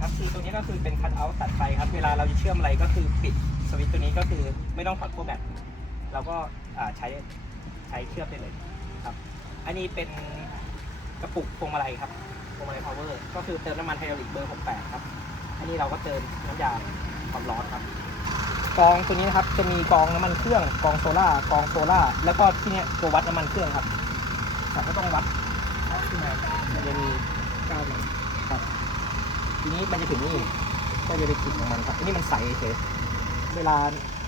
เป็นคัทเอาท์ตัดไฟครับ เวลาเราจะเชื่อมอะไรก็คือปิดสวิตช์ตัวนี้ก็คือไม่ต้องถอดขั้วแบตเราก็อ่าใช้ใช้เชื่อมได้เลยครับ อันนี้เป็นกระปุกพวงมาลัยครับพวงมาลัยพาวเวอร์ก็คือเติมน้ำมันไฮดรอลิกเบอร์68ครับ อันนี้เราก็เติมน้ำยาความร้อนครับกองตัวนี้นะครับจะมีกองน้ำมันเครื่องกองโซล่ากองโซล่าแล้วก็ที่เนี้ยตัววัดน้ำมันเครื่องครับเราก็ต้องวัดวัดขึ้นมามันจะมีก้าวหนึ่งครับ ทีนี้มันจะถึงนี่ก็จะไปกินของมันครับอันนี้มันใสเฉยเวลา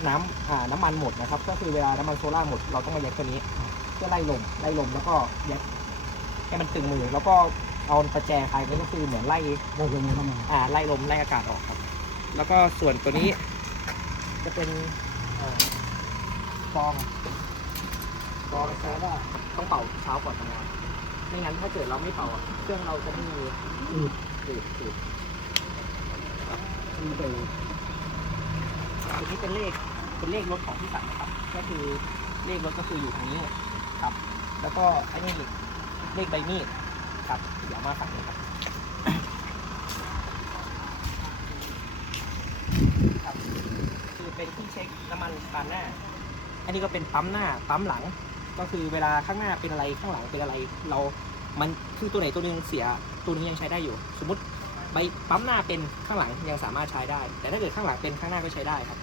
น้ำอ่าน้ำมันหมดนะครับ ก็คือเวลาน้ำมันโซล่าหมดเราต้องมายัดตัวนี้เพื่อไล่ลมไล่ลมแล้วก็ยัดให้มันตึงมือ แล้วก็เอาประแจคลายนี่ก็คือเหมือนไล่เราลงเข้ามาอ่าไล่ลมไล่อากาศออกครับ แล้วก็ส่วนตัวนี้ จะเป็นเอ่อกรองกรองแค่ว่าต้องเป่าเช้าก่อนทำงานไม่งั้นถ้าเกิดเราไม่เป่าอะเครื่องเราจะไม่มีอืดอืดอืด อืดไปตัวนี้เป็นเลขเป็นเลขรถของพี่สันนะครับ ก็คือเลขรถก็คืออยู่ทางนี้ครับ แล้วก็อันนี้เลขใบมีดครับ เดี๋ยวมาฝั่งนี้ครับครับ คือเป็นที่เช็คน้ำมันปานหน้า อันนี้ก็เป็นปั๊มหน้าปั๊มหลัง ก็คือเวลาข้างหน้าเป็นอะไรข้างหลังเป็นอะไร เรา มันคือตัวไหนตัวนึงเสียตัวนี้ยังใช้ได้อยู่ สมมติ ใบปั๊มหน้าเป็นข้างหลังยังสามารถใช้ได้ แต่ถ้าเกิดข้างหลังเป็นข้างหน้าก็ใช้ได้ครับ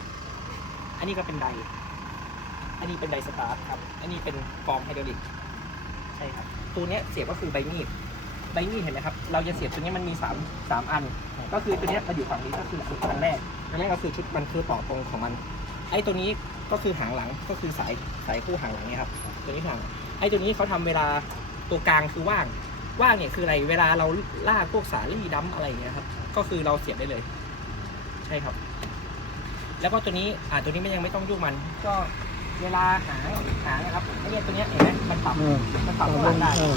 อันนี้ก็เป็นไดอันนี้เป็นไดสตาร์ทครับ อันนี้เป็นกองไฮดรอลิกใช่ครับตัวนี้เสียบก็คือใบมีดใบมีดเห็นไหมครับ เราจะเสียบตัวนี้มันมีสามสามอัน ก็คือตัวนี้มาอยู่ฝั่งนี้ก็คือชุดอันแรกอันแรกก็คือชุดมันคือต่อตรงของมัน ไอ้ตัวนี้ก็คือหางหลังก็คือสายสายคู่หางหลังนี่ครับ ตัวนี้หางไอ้ตัวนี้เขาทำเวลาตัวกลางคือว่าง ว่างเนี่ยคืออะไรเวลาเราลากพวกสาลี่ดัมอะไรอย่างเงี้ยครับก็คือเราเสียบได้เลย ใช่ครับ แล้วก็ตัวนี้อ่าตัวนี้ไม่ยังไม่ต้องยุ่งมัน ก็เวลาหางหางนะครับไอ้เนี่ยตัวเนี้ยเห็นไหมมันปรับเออมันปรับข้างหลังได้เออ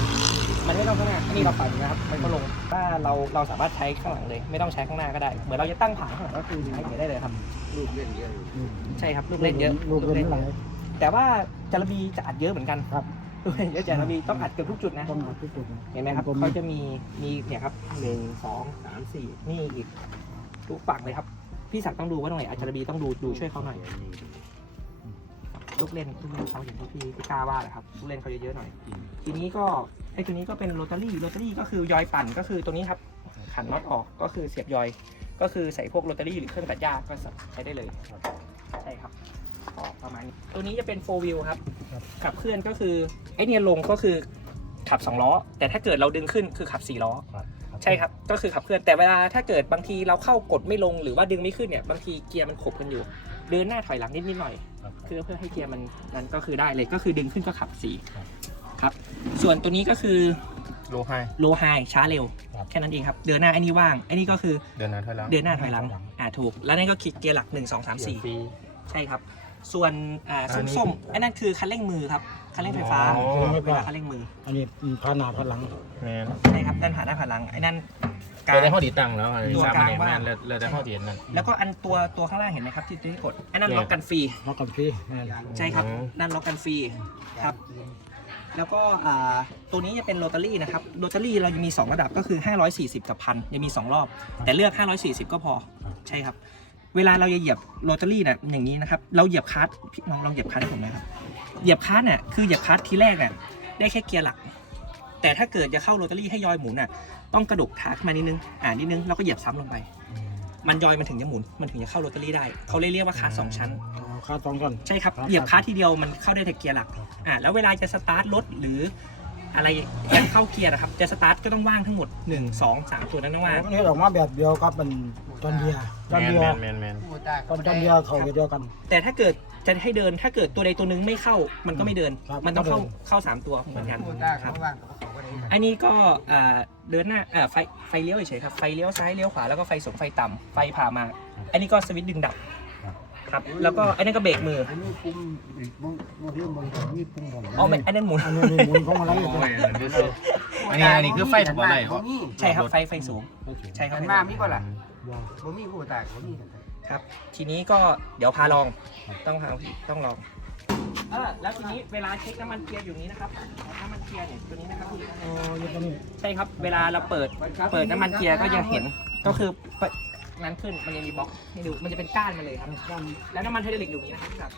มันไม่ต้องข้างหน้าอันนี้เราปรับอยู่นะครับ มันก็ลงถ้าเราเราสามารถใช้ข้างหลังเลย ไม่ต้องใช้ข้างหน้าก็ได้ เหมือนเราจะตั้งผางข้างหลังก็คือใช้อย่างนี้ได้เลยครับลูกเล่นเยอะอยู่อืมใช่ครับลูกเล่นเยอะลูกเล่นหลายแต่ว่าจารบีจะอัดเยอะเหมือนกันครับลูก เล่นเยอะจารบีต้องอัดเกือบทุกจุดนะ ต้องอัดที่สุดนะเห็นไหมครับผมเขาจะมีมีเนี่ยครับหนึ่งสองสามสี่นี่อีกทุกฝั่งเลยครับ พี่ศักดิ์ต้องดูว่าตรงไหนอาจารบีต้องดูดูช่วยเขาหน่อยลูกเล่นลูกเล่นเขาอย่างที่พี่พี่กล้าว่าแหละครับลูกเล่นเขาเยอะๆหน่อย ทีนี้ก็ไอ้ตัวนี้ก็เป็นโรตารี่โรตารี่ก็คือยอยปั่นก็คือตัวนี้ครับขันน็อตออกก็คือเสียบยอย ก็คือใส่พวกโรตารี่หรือเครื่องตัดหญ้าก็ใช้ได้เลยใช่ครับ ก็ประมาณนี้ ตัวนี้จะเป็นโฟวิลครับขับเคลื่อนก็คือไอ้เนี่ยลงก็คือขับสองล้อ แต่ถ้าเกิดเราดึงขึ้นคือขับสี่ล้อ ใช่ครับ ก็คือขับเคลื่อน แต่เวลาถ้าเกิดบางทีเราเข้ากดไม่ลงหรือว่าดึงไม่ขึ้นเนี่ย บางทีเกียร์มันขบกันอยู่ เดินหน้าถอยหลังนิดนิดๆหน่อยเพื่อเพื่อให้เกียร์มันนั้นก็คือได้เลย ก็คือดึงขึ้นก็ขับสี่ครับ ส่วนตัวนี้ก็คือโลไฮ โลไฮช้าเร็วแค่นั้นเองครับ เดินหน้าไอ้นี่ว่าง ไอ้นี่ก็คือเดินหน้าถอยหลังเดินหน้าถอยหลัง อ่าถูก แล้วนั่นก็คลิกเกียร์หลัก 1 2 3เสีย4ฟรีใช่ครับ ส่วนอ่าอันนี้ ส้มๆไอ้นั่นคือคันเร่งมือครับคันเร่งไฟฟ้าอ๋อ เวลาคันเร่งมืออันนี้พาหนาพาหลัง แมนใช่ครับด้านผ่านหน้าผ่านหลังไอ้นั่นกลาเรางได้ข้อดีตังค์แล้วอันนี้ตัวทราบกลางมาเนี่ยว่า แมนเราเราได้ข้อดีนั่น แล้วก็อันตัวตัวข้างล่างเห็นไหมครับที่ที่กดไอ้นั่นเนี่ย ล็อกกันฟรีล็อกกับพี่แม่นใช่ครับอ๋อนั่นล็อกกันฟรีครับ แล้วก็อ่าตัวนี้จะเป็นโรตารี่นะครับโรตารี่เราจะมี 2 ระดับก็คือ 540 กับพันจะมี 2 รอบ แต่เลือก 540 ก็พอใช่ครับ เวลาเราจะเหยียบโรตารี่เนี่ยอย่างนี้นะครับ เราเหยียบคลัตช์พี่ลองลองเหยียบคลัตช์ให้ผมหนะครับ เหยียบคลัตช์เนี่ยคือเหยียบคลัตช์ทีแรกเนี่ยได้แค่เกียร์หลัก แต่ถ้าเกิดจะเข้าโรตารี่ให้ยอยหมุนน่ะ ต้องกระดกขาขึ้นมานิดนึง อ่านิดนึง แล้วก็เหยียบซ้ำลงไป มันยอยมันถึงจะหมุน มันถึงจะเข้าโรตารี่ได้ เขาเลยเรียกว่าคลัตช์สองชั้นเอาค่าสองก่อนใช่ครับครับ เหยียบคลัตช์ทีเดียวมันเข้าได้แต่เกียร์หลัก อ่าแล้วเวลาจะสตาร์ทรถหรือ อะไรจะเข้าเกียร์นะครับ จะสตาร์ทก็ต้องว่างทั้งหมด 1 2 3 ตัวนั้นต้องว่างอันนี้ออกมาแบบเดียวกับมันจอนเดียจแมอนนเดียแมนแมนแมนจอนเดียเขาไปเดียวกัน แต่ถ้าเกิดจะให้เดินถ้าเกิดตัวใดตัวหนึงไม่เข้ามันก็ไม่เดิน ครับมันต้องเข้าก็เดินเข้า3ตัวเหมือนกันครับอันนี้ก็อ่าเดินหน้าอ่าไฟไฟเลี้ยวเฉยๆครับไฟเลี้ยวซ้ายเลี้ยวขวาแล้วก็ไฟสูงไฟต่ำไฟผ่ามา อันนี้ก็สวิตช์ดึงดับ ครับ แล้วก็ไอันนี้ก็เบรกมืออันนี้ปุ่มปุ่มปุ่มที่มันของนี่ปุ่มของอ๋อไม่อันนั้นหมุน อันนี้หมุนของอะไรอยู่โอ้ยอันนี้คืออันนี้อันนี้คือไฟถูกอะไรวะใช่ครับไฟไฟสูง ใช่ครับอันมามีบ่ล่ะว้าวบ่มีผู้ตากบ่มีครับ ทีนี้ก็เดี๋ยวพาลองต้องพาต้องลองเออแล้วทีนี้เวลาเช็คน้ำมันเกียร์อยู่นี้นะครับน้ำมันเกียร์เนี่ยตัวนี้นะครับพี่อ๋ออยู่ตรงนี้ใช่ครับเวลาเราเปิดเปิดน้ำมันเกียร์ก็ยังเห็นก็คือ นั้นขึ้นมันยังมีบล็อกให้ดูมันจะเป็นก้านมาเลยครับก้านแล้วน้ำมันไฮดรอลิกอยู่นี้นะครับ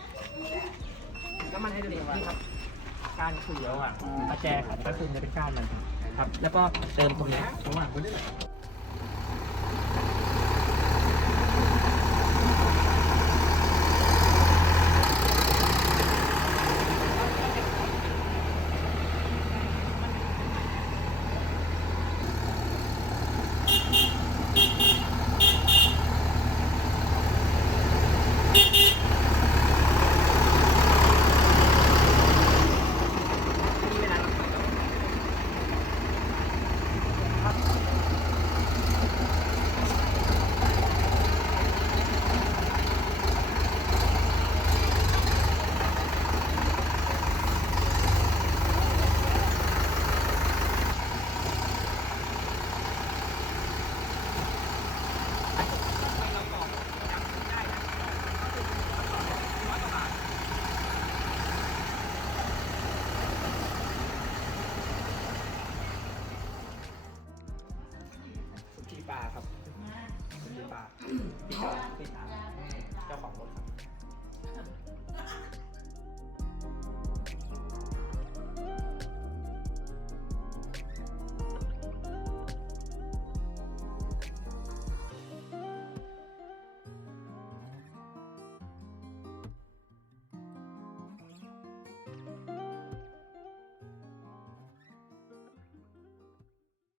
น้ำมันไฮดรอลิกนี่ครับก้านคือเดียวอะประแจครับก็คือมันจะเป็นก้านมันครับ แล้วก็เติมตรงนี้ที่เวลาเราขับรถเราต่อได้นะร้อยกว่าบาท สุชี ปลาครับสุชีปลาพี่จอดตาเจ้าของรถครับ